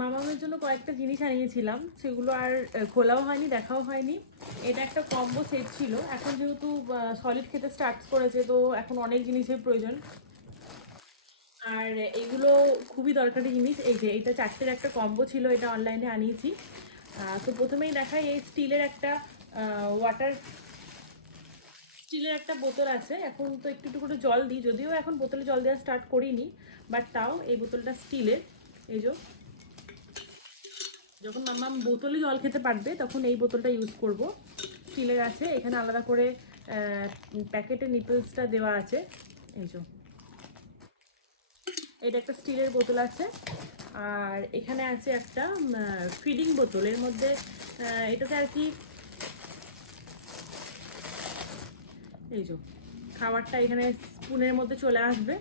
মামামের জন্য কয়েকটা জিনিস আনিয়েছিলাম, সেগুলো আর খোলাও হয়নি, দেখাও হয়নি। এটা একটা কম্বো সেট ছিল। এখন যেহেতু সলিড খেতে স্টার্ট করেছে, তো এখন অনেক জিনিসের প্রয়োজন। আর এগুলো খুবই দরকারি জিনিস। এই যে এটা 4টের একটা কম্বো ছিল, এটা অনলাইনে আনিয়েছি। তো প্রথমেই দেখাই, এই স্টিলের একটা স্টিলের একটা বোতল আছে। এখন তো একটু একটু করে জল দিই, যদিও এখন বোতলে জল দেওয়া স্টার্ট করিনি, বাট তাও এই বোতলটা স্টিলের। এই যে যখন মাম্মা বোতলে জল খেতে পারবে তখন এই বোতলটা ইউজ করব। স্টিলের আছে, এখানে আলাদা করে প্যাকেটে নিপলসটা দেওয়া আছে। এই যে এটা একটা স্টিলের বোতল আছে। আর এখানে আছে একটা ফিডিং বোতল। এর মধ্যে এটাতে আর কি এই যে খাবারটা এখানে স্পুনের মধ্যে চলে আসবে।